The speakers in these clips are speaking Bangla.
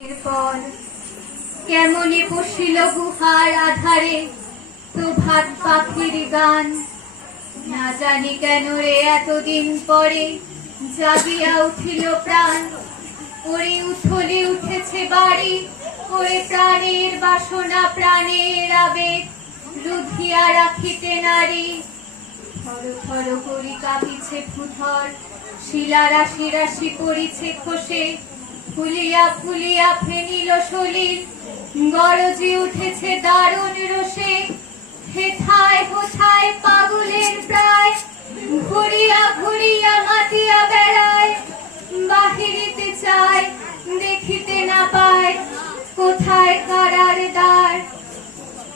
এরপর কেমনে বসিল গুহার আধারে প্রভাত পাখির গান? না জানি কেন রে এতদিন পরে জাগিয়া উঠিল প্রাণ। ওরে উথলে উঠেছে বাড়ি ওরে প্রাণের বাসনা, প্রাণের আবেগ রুধিয়া রাখিতে নারী। থর থর করি কাঁপিছে ফুথর শিলা রাশি রাশি পড়িছে খসে ফুলিয়া ফুলিয়া ফেনিল সলিল গরজে উঠেছে দারুণ রোষে। হেথায় হোথায় পাগলের প্রায়, ঘুরিয়া ঘুরিয়া মাতিয়া বেড়ায়। বাহিরিতে চায়, দেখিতে না পায়, কোথায় কারার দ্বার।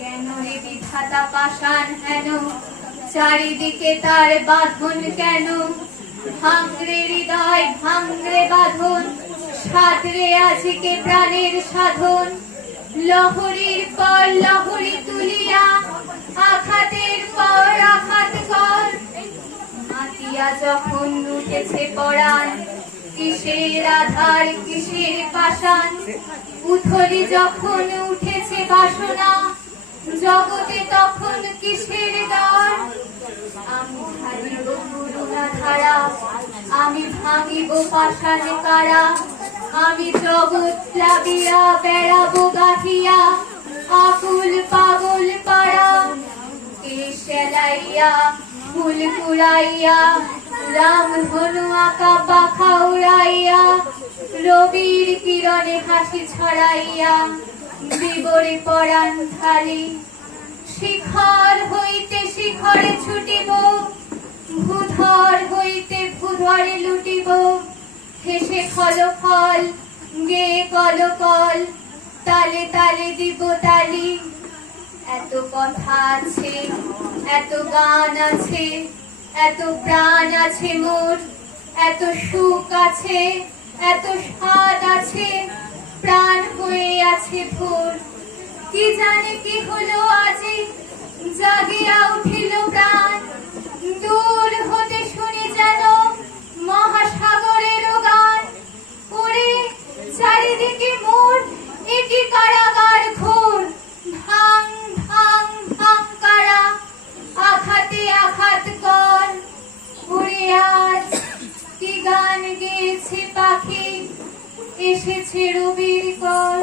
কেন রে বিধাতা পাষাণ হেন, চারিদিকে তার বাঁধন কেন? ভাঙরে হৃদয়, ভাঙরে বাঁধন সাদরে আজকে প্রাণের সাধন। লহরীর পর লহরী তুলিয়া আঘাতের পর আঘাত কর। মাতিয়া যখন উঠেছে পরাণ, কিসের আধার, কিসের পাষাণ? উথলি যখন উঠেছে বাসনা, জগতে তখন কিসের দ্বার? আমি হারিব করুণা ধারা, আমি ভাঙিব পাষাণ কারা? আমি জগৎ প্লাবিয়া বেড়াবো গাহিয়া, আকুল পাগল পাড়া। কেশালাইয়া ফুল কুড়াইয়া রাম ধনু আঁকা পাখা উড়াইয়া, রবির কিরণে হাসি ছড়াইয়া, বিবরে পরাণ থালি শিখর হইতে শিখরে ছুটিব, ভূধর হইতে ভূধরে লুটিব। হেসে খল ফল গে কল কল, তালে তালে দিব তালি। এত কথা আছে, এত গান আছে, এত প্রাণ আছে মোর, এত সুখ আছে, এত স্বাদ আছে, প্রাণ হয়ে আছে ভোর। কি জানে কি হলো আজি জাগিয়া উঠিল প্রাণ। এসেছে রবির কর